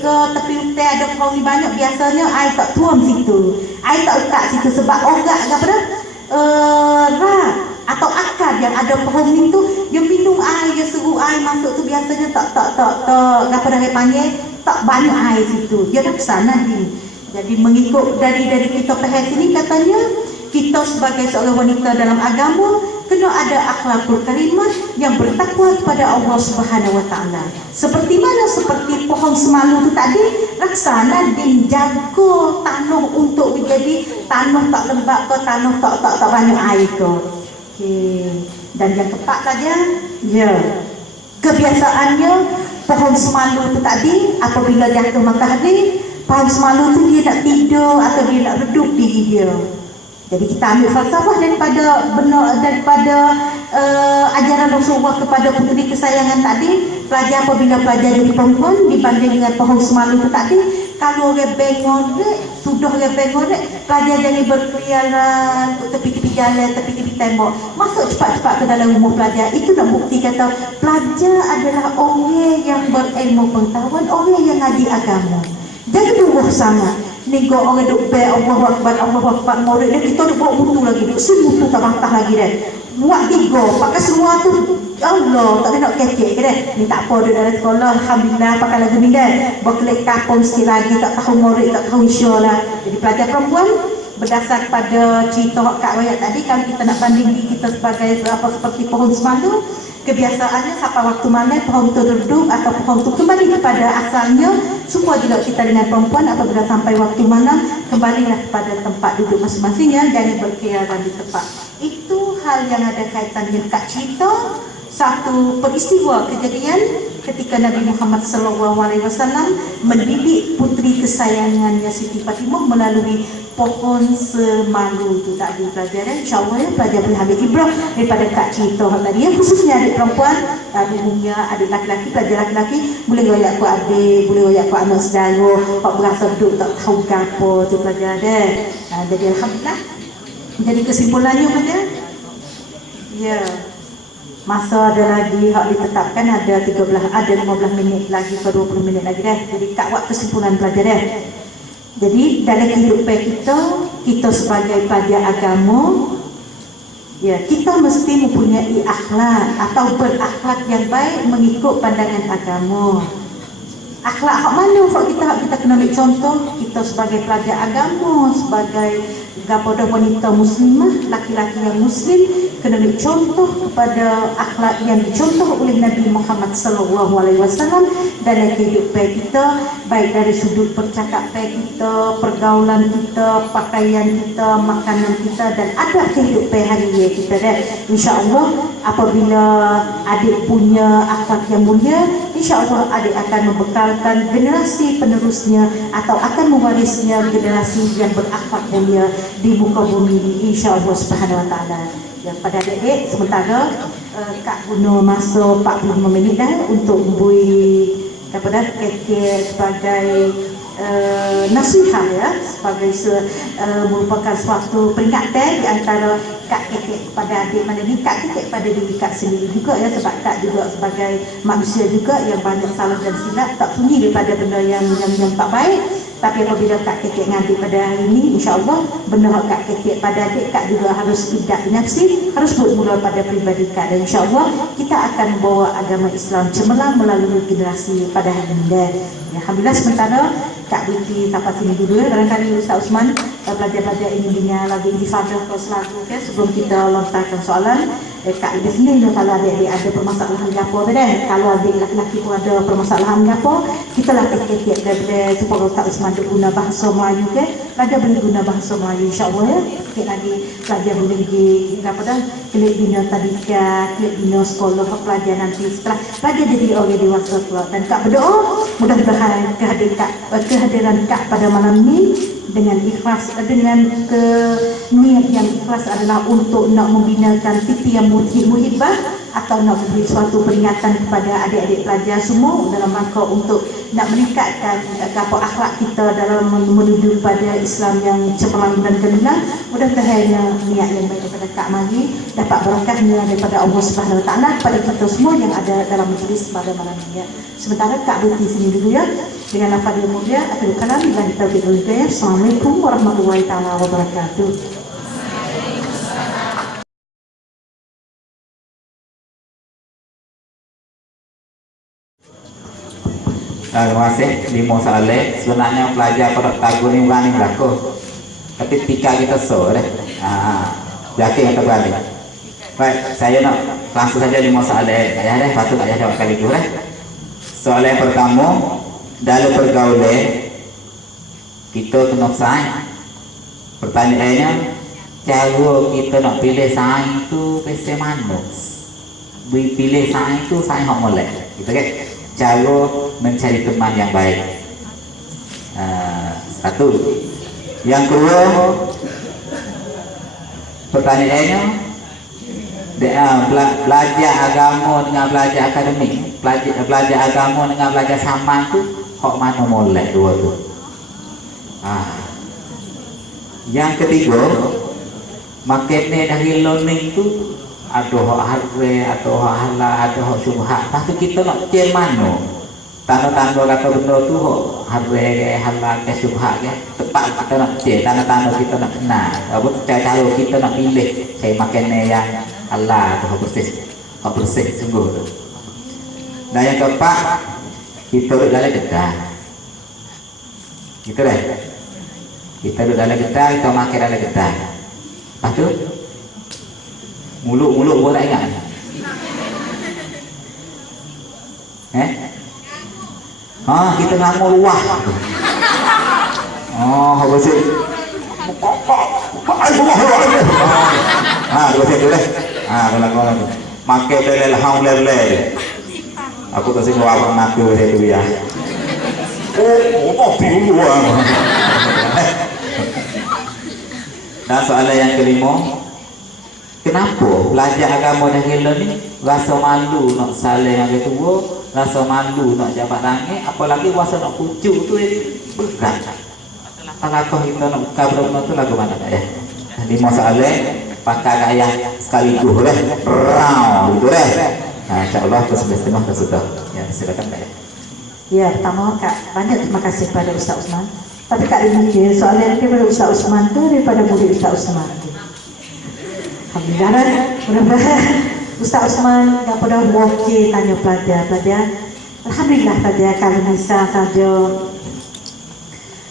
ke tepi hutan ada pohon ni banyak, biasanya air tak tuam situ, air tak letak situ sebab ogak apa dah rak atau akar yang ada pohon ni tu dia minum air, dia seru air masuk tu biasanya tak apa dah panggil tak banyak air situ, dia dah kesana ni. Jadi mengikut dari kita faham sini katanya kita sebagai seorang wanita dalam agama kena ada akhlakul karimah yang bertakwa kepada Allah Subhanahu Wa Taala. Seperti mana? Seperti pohon semalu tu tadi, laksana din jaga tanah untuk menjadi tanah tak lembab ke, tanah tak banyak air ke. Okey. Dan yang keempat saja, ya. Kebiasaannya pohon semalu tu tadi apabila jatuh matahari, pohon semalu tu dia nak tidur atau dia nak redup diri dia. Jadi kita ambil falsafah daripada ajaran Rasulullah kepada puteri kesayangan tadi. Pelajar apabila pelajar jadi perempuan dibanding dengan pohon semalu itu tadi, kalau orang bengong sudah orang bengong pelajar jadi berkeliaran tepi-tepi jalan, tepi-tepi tembok, masuk cepat-cepat ke dalam rumah pelajar. Itu nak bukti kata pelajar adalah orang yang berilmu pengetahuan, orang yang ngaji agama. Jangan dulu sangat ni kau orang duk be Allahu Akbar murid dia, kita duk bawa mutu lagi, duk mutu tak bantah lagi dah. Buat tiga, pakai semua tu Allah tak nak kekek ke dah. Ni tak apa dia dalam sekolah, alhamdulillah pakai lagu ni dah. Berkelik kapung sikit lagi, tak tahu murid, tak tahu insya-Allah. Jadi pelajar perempuan berdasar pada cerita Kak Wayat tadi, kalau kita nak banding diri kita sebagai seperti pohon semalu, kebiasaannya sampai waktu mana pohon itu redup atau pohon itu kembali kepada asalnya. Supaya juga kita dengan perempuan apabila sampai waktu mana kembalilah kepada tempat duduk masing-masingnya, jangan berkeliaran di tempat. Itu hal yang ada kaitan dengan Kak cerita satu peristiwa kejadian ketika Nabi Muhammad SAW mendidik puteri kesayangannya Siti Fatimah melalui pohon semalu itu tadi pelajaran. InsyaAllah ya pelajar boleh ambil ibrah daripada Kak cerita tadi ya, khususnya adik perempuan, umumnya adik laki-laki, pelajar laki-laki boleh royak ke adik, boleh royak ke anak saudara, pak berasa duduk tak tahu ke apa tu pelajar dia. Jadi alhamdulillah. Jadi kesimpulannya pada ya, masa ada lagi hak ditetapkan ada 15 minit lagi ke 20 minit lagi dah. Jadi Kak buat kesimpulan pelajar dah. Jadi dalam kehidupan kita sebagai pelajar agama, ya kita mesti mempunyai akhlak atau berakhlak yang baik mengikut pandangan agama. Akhlak hak mana kita kena ambil contoh. Kita sebagai pelajar agama, sebagai kepada wanita muslimah, laki-laki yang muslim kena ambil contoh kepada akhlak yang dicontoh oleh Nabi Muhammad SAW dalam kehidupan kita, baik dari sudut percakapan kita, pergaulan kita, pakaian kita, makanan kita, dan adab kehidupan harian kita. Dan insya-Allah apabila adik punya akhlak yang mulia, insya-Allah adik akan membekalkan generasi penerusnya atau akan mewarisnya generasi yang berakhlak mulia di muka bumi ini, insya-Allah Subhanahu Wa Taala. Yang pada adik-adik sementara Kak guna masa 45 minit dah untuk memberi kepada kekek sebagai nasihat ya, sebagai merupakan suatu peringatan di antara Kak kekek kepada adik mana ni, Kak kekek pada diri Kak sendiri juga ya, sebab Kak juga sebagai manusia juga yang banyak salah dan silap, tak sunyi daripada benda yang tak baik. Tapi apabila Kak kekek ngaji pada hari ini, insya-Allah benda Kak kekek pada adik Kak juga harus tidak nafsi, harus bermula pada pribadi Kak, dan insya-Allah kita akan membawa agama Islam cemerlang melalui generasi pada hari ini. Ya, alhamdulillah sementara Kak Biti sampai sini dulu ya. Barangkali Ustaz Usman pelajar-pelajar ini dengar lagi istifadah atau selalu ya, sebelum kita lontarkan soalan. Kak di sini kalau adik-adik ada permasalahan gapo tadi, kalau adik laki-laki pun ada permasalahan gapo, kita latih kekek daripada supaya Ustaz Usman guna bahasa Melayu ke, pelajar boleh guna bahasa Melayu insya-Allah ya. Sikit lagi pelajar boleh pergi apa dah, kelik bina tadika, kelik bina sekolah pelajar nanti setelah pelajar jadi orang dewasa pula. Dan Kak berdoa mudah-mudahan kehadiran Kak pada malam ini dengan ikhlas, dengan niat yang ikhlas adalah untuk nak membinakan siti yang muhibah atau nak memberi suatu peringatan kepada adik-adik pelajar semua dalam rangka untuk nak meningkatkan akhlak kita dalam menuju pada Islam yang cemerlang dan gemilang. Mudah-mudahan niat yang baik daripada Kak mari dapat berkahnya daripada Allah Subhanahu Wa Taala kepada kita semua yang ada dalam majlis pada malam ini ya. Sementara Kak Buti sini dulu ya. Dengan lafaz yang mulia, akhirul kalam billahi taufiq wal hidayah. Assalamualaikum warahmatullahi taala wabarakatuh. Terima kasih Limo Saleh. Sebenarnya pelajar pada tagu ni berani berlaku, tapi tika kita sore. Yakin atau berani? Baik, saya nak langsung saja Limo Saleh. Ayah deh, patut ayah jawab kali dulu. Soalan yang pertama, dalam pergaulan kita kena saing. Pertanyaannya, cara kita nak pilih saing tu pasal mana? Pilih saing tu saing hak molek, gitu kan? Cara mencari teman yang baik. Satu. Yang kedua, pertanyaannya, belajar agama dengan belajar akademik, belajar agama dengan belajar saman tu hak mana molek dua tu. Yang ketiga, maknanya dari learning tu ada hak harre, atau hak halal, ada hak syubhat. Tapi kita nak cek mana tanda-tanda kata benda tu hak harre ke, halal ke, syubhat ke, tepat kita nak cek, tanda-tanda kita nak kenal. Apa cara kita nak pilih saya maknanya yang halal atau hak bersih sungguh tu. Dan yang keempat, kita duduk dalam gedang. Gitu deh. Kita duduk dalam gedang, kita makan dalam gedang. Lepas tu mulut pun tak ingat. Kita ngamu luah. Bersih. Bersih tu deh. Kalau makan lele hang lele. Aku kasih luar nak tu saya tu ya. Pilu. Dan soalan yang kelima, kenapa belajar agama dan gila ni rasa malu nak saling yang tua, rasa malu nak jabat langit, apalagi rasa nak pucuk tu berat. Kalau kita nak buka benda tu lagu mana tak ya? 5 soalan pakai ayah sekaligus deh, gitu deh. InsyaAllah ke 11.30 dah sudah. Ya, silakan Kak. Ya, pertama Kak, banyak terima kasih kepada Ustaz Osman. Tapi Kak Limikir, soalan daripada Ustaz Osman tu daripada murid Ustaz Osman tu. Alhamdulillah, mudah-mudahan Ustaz Osman yang pada wakil tanya pelajar. Alhamdulillah pelajar kalau bisa saja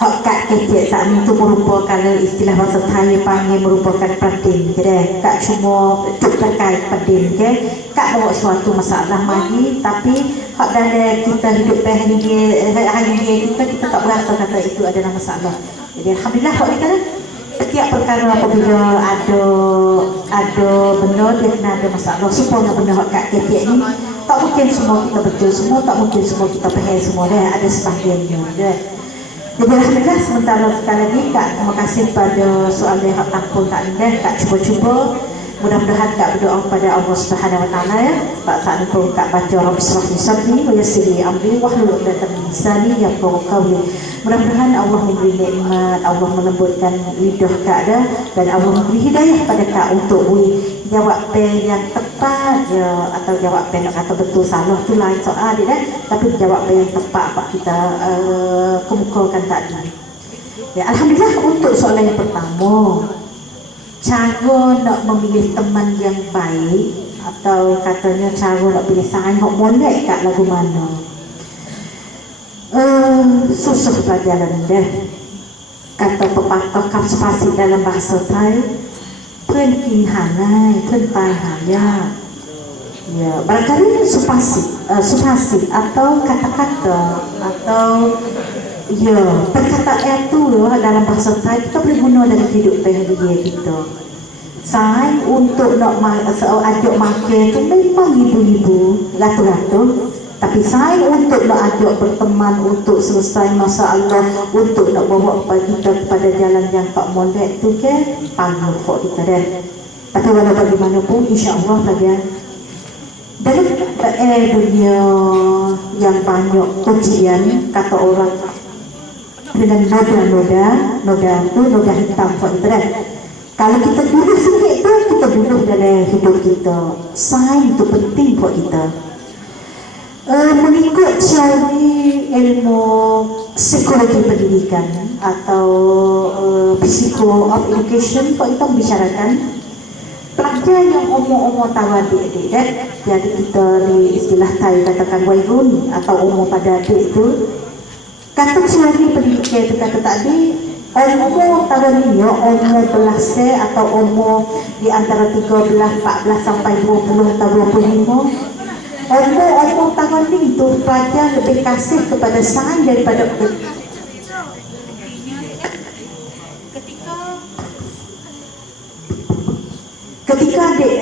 hak Kak kecil saat itu merupakan kalau istilah bahasa Thai panggil merupakan padin. Jadi Kak cuma terkait padin ke. Kak bawa suatu masalah lagi, tapi hak dalam kita hidup hari dia kita tak berasa kata itu adalah masalah. Jadi alhamdulillah hak kita setiap perkara apabila ada benda dia kena ada masalah. Supaya benda hak Kak kecil ni tak mungkin semua kita betul semua, tak mungkin semua kita faham semua dah, ada sebahagiannya dah. Jadi alhamdulillah sementara sekali lagi Kak terima kasih pada soalan yang tak tak indah. Kak cuba mudah-mudahan Kak berdoa kepada Allah Subhanahu Wa Taala ya. Sebab saat itu Kak baca Rabbi Shrah li sadri wa yassir li amri wahlul 'uqdatam min lisani yafqahu qawli. Mudah-mudahan Allah memberi nikmat, Allah melembutkan lidah Kak dan Allah memberi hidayah pada Kak untuk jawab yang tepat ya, atau jawab nak kata betul salah tu lain soal dia tapi jawab yang tepat apa kita kemukakan tadi. Ya, alhamdulillah untuk soalan yang pertama, cara nak memilih teman yang baik atau katanya cara nak pilih sahaja hok molek kat lagu mana. Susah pelajaran dah. Kata pepatah kapsipasi dalam bahasa Thai, เพื่อนกินหาง่ายเพื่อนตายหายาก ya barangkali supasi atau kata-kata atau ya perkataan itu dalam bahasa Thai kita boleh guna dalam hidup dia kita. Saya untuk nak ajak makan tu memang ribu-ribu, ratus-ratus. Tapi saya untuk nak ajak berteman, untuk selesai masalah, untuk nak bawa kita kepada jalan yang tak molek tu ke, panggil for kita dah. Tapi walau bagaimanapun, insya-Allah saja dalam dunia yang banyak ujian, kata orang dengan noda hitam for kita dah. Kalau kita duduk sikit tu, kita duduk dalam hidup kita. Sains itu penting buat kita. Mengikut teori ilmu psikologi pendidikan atau psycho of education, kalau kita membicarakan pelajar yang umur-umur tahun adik-adik jadi kita di istilah Thai katakan wairun atau umur pada adik itu, kata teori pendidikan itu kata tadi umur tahun ini umur belasnya atau umur di antara 13, 14 sampai 20 atau 25. Umur tahun ini tu pelajar lebih kasih kepada sains daripada ketika adik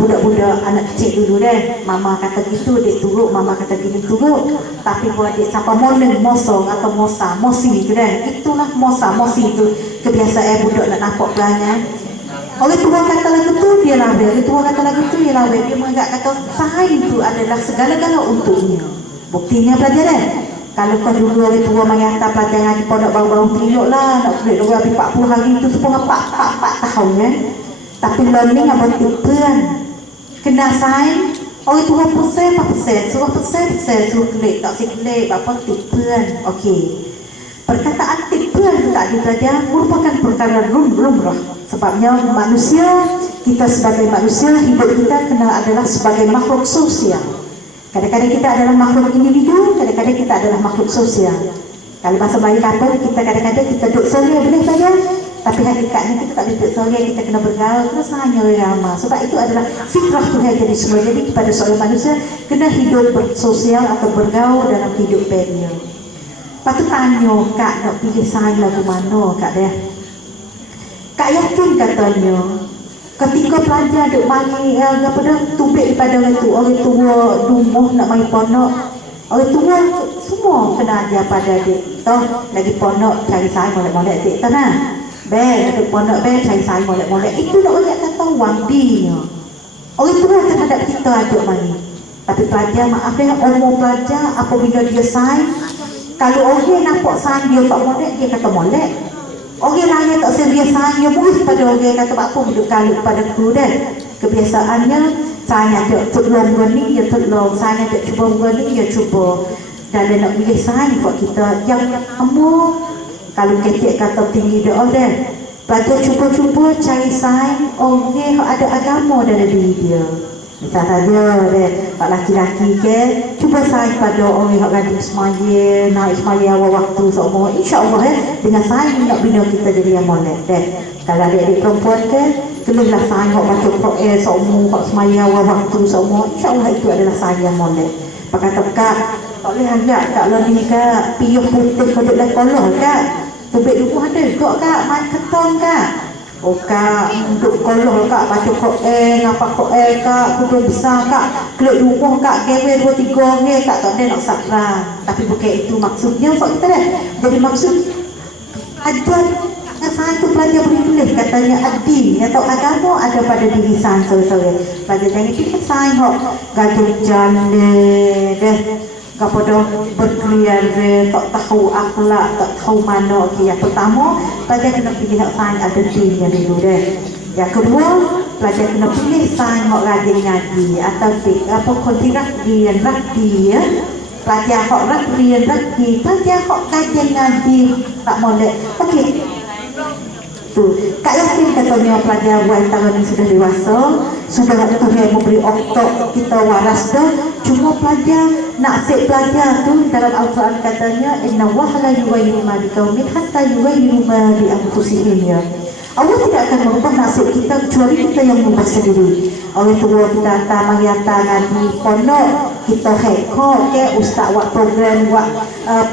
budak-budak anak kecil dulu mama kata gitu adik turut, mama kata gini turut, tapi buat adik siapa morning mosong atau mosi gitu itulah mosi itu kebiasaan budak nak nampak belanja. Oleh Tuhan kata lagu tu dia lawe, oleh Tuhan kata lagu tu dia lawe, dia menganggap kata sains itu adalah segala-gala untuknya. Buktinya pelajaran. Kalau kau dulu oleh Tuhan mengantar pelajar ngaji pondok baru-baru terinuk lah, nak kulit dua habis 40 hari itu semua 4 tahun Tapi learning apa tipuan. Kena sains, oleh Tuhan persen, suruh kelik, tak si kelik, apa tipuan. Okey. Perkataan tipuan itu tak dipelajari merupakan perkara lumrah. Sebabnya manusia, kita sebagai manusia, hidup kita kena adalah sebagai makhluk sosial. Kadang-kadang kita adalah makhluk individu, kadang-kadang kita adalah makhluk sosial. Kalau bahasa Melayu kata, kita kadang-kadang kita duduk sore boleh saja, tapi hakikatnya kita tak duduk sore, kita kena bergaul, terus hanya ramah. Sebab itu adalah fitrah Tuhan jadi semua. Jadi kepada seorang manusia, kena hidup bersosial atau bergaul dalam hidup dia. Lepas tu tanya, Kak nak pilih sains lagu mana Kak dia? Kak yakin katanya ketika pelajar duk mari apa dah tubik daripada orang tu, orang tua dumuh nak mari pondok, orang tua semua kena ajar pada adik. Toh lagi pondok cari sains molek-molek adik tu nah. Duk pondok cari sains molek-molek. Itu nak orang kata wangdinya. Orang tua terhadap kita aduk mari. Tapi pelajar maaf umur pelajar apabila dia sains, kalau orang nampak sains dia tak molek, dia kata molek. Orang lain tak sedia sains, dia boleh pada orang kata apa duduk kalut pada guru kebiasaannya sains ada tolong ni, dia tolong, sains ada cuba ni, dia cuba. Dan dia nak pilih sains buat kita yang kamu kalau ketik kata tinggi dia orang pelajar cuba-cuba cari sains orang ada agama dalam diri dia. Misal saja pak laki-laki cuba sains pada orang yang rajin semaya, naik semaya awal waktu semua, insya-Allah dengan sains nak bina kita jadi yang molek kalau adik-adik perempuan keluarlah sains baca Quran semua, kau semaya awal waktu semua, insya-Allah itu adalah sains yang molek. Pakai tekak tak boleh agak tak lagi Kak piyuh putih kau duduk kolor Kak tubik duku ada kok Kak main keton Kak. Oh Kak, duduk kolor Kak, baca Quran, apa Quran Kak, kudu besar Kak, kelik rumah Kak, gewe 2-3 orang Kak, tak ada nak sakran. Tapi bukan itu maksudnya untuk kita Jadi maksud ajar sains itu pelajar boleh tulis katanya adin atau agama ada pada diri sains sore-sore. Pelajar jangan fikir sains kok gaduh jane kepada berkeliar tak tahu akhlak, tak tahu mana. Okey, yang pertama pelajar kena pilih sains ada dinnya dulu Yang kedua pelajar kena pilih sains hok rajin ngaji atau apa kontirak dia rakti pelajar hok rakti pelajar hok kajian ngaji tak molek. Okey. Kak yakin katanya pelajar buat tahun ini sudah dewasa, sudah Tuhan memberi oktok kita waras dah. Cuma pelajar nak asyik pelajar tu dalam Al-Quran katanya inna allaha la yughayyiru ma biqaumin hatta yughayyiru ma bi anfusihim Allah tidak akan merubah nasib kita kecuali kita yang merubah sendiri. Oleh itu kita hantar mari hantar ngaji pondok, kita hekor ustaz buat program buat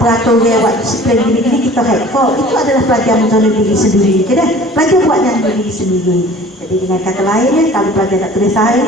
peraturan buat disiplin gini-gini kita hekor. Itu adalah pelajar menjalani diri sendiri. Jadi pelajar buat yang diri sendiri. Jadi dengan kata lain kalau pelajar nak tulis sains,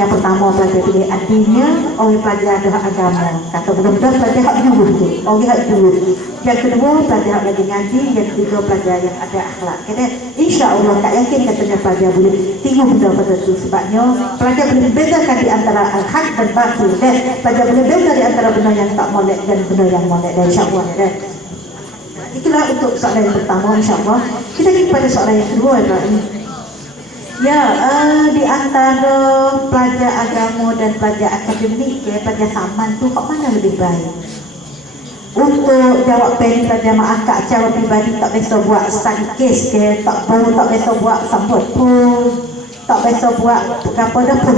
yang pertama pelajar pilih adinnya, orang pelajar ada hak agama. Kata benar-benar pelajar hak dulu tu, orang hak dulu. Yang kedua pelajar hak belajar ngaji, yang ketiga pelajar yang ada akhlak. Jadi insya-Allah tak yakin katanya pelajar boleh tiga benda pada tu. Sebabnya pelajar boleh bezakan di antara al-haq dan batil. Dan pelajar boleh beza di antara benda yang tak molek dan benda yang molek. Dan insya-Allah itulah untuk soalan yang pertama insya-Allah. Kita pergi pada soalan yang kedua ini. Ya, di antara pelajar agama dan pelajar akademik, pelajar saman tu, kok mana lebih baik? Untuk jawab pen pelajar mak akak secara pribadi tak biasa buat study case ke, tak biasa buat sambut pun, tak biasa buat apa dah pun